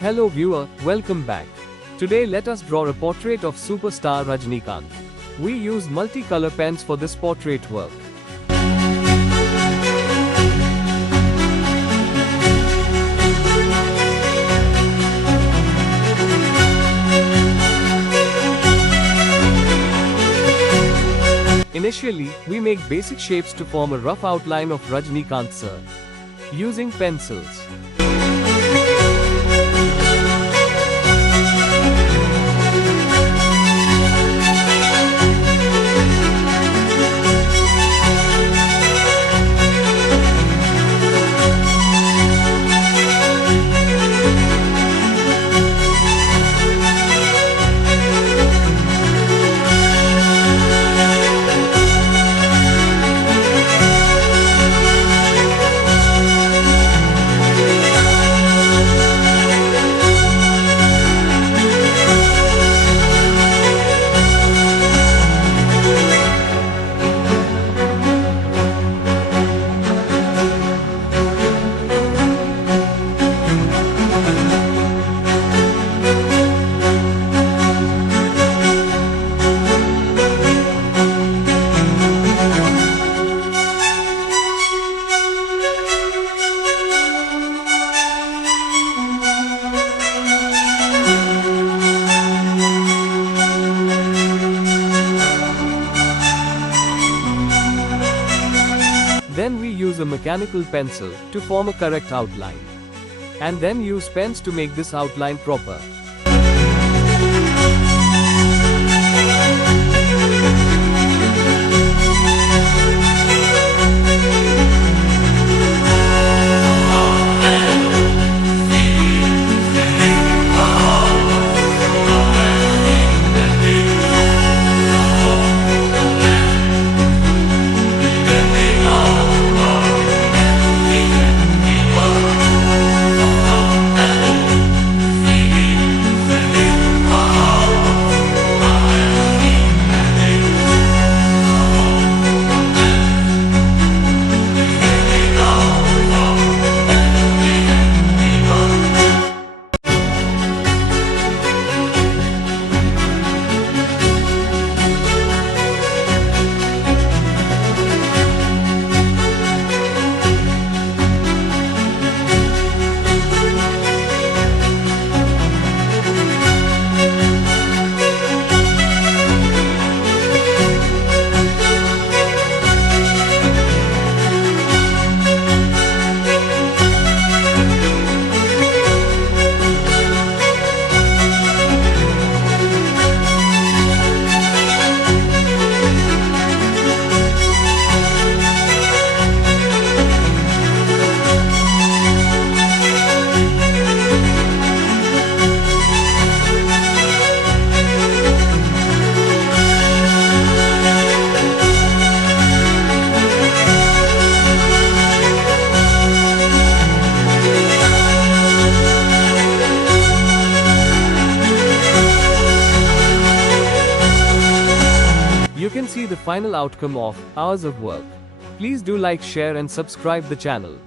Hello viewer, welcome back. Today let us draw a portrait of Superstar Rajinikanth. We use multicolor pens for this portrait work. Initially, we make basic shapes to form a rough outline of Rajinikanth sir. Using pencils. Then we use a mechanical pencil to form a correct outline. And then use pens to make this outline proper. You can see the final outcome of hours of work. Please do like, share and subscribe the channel.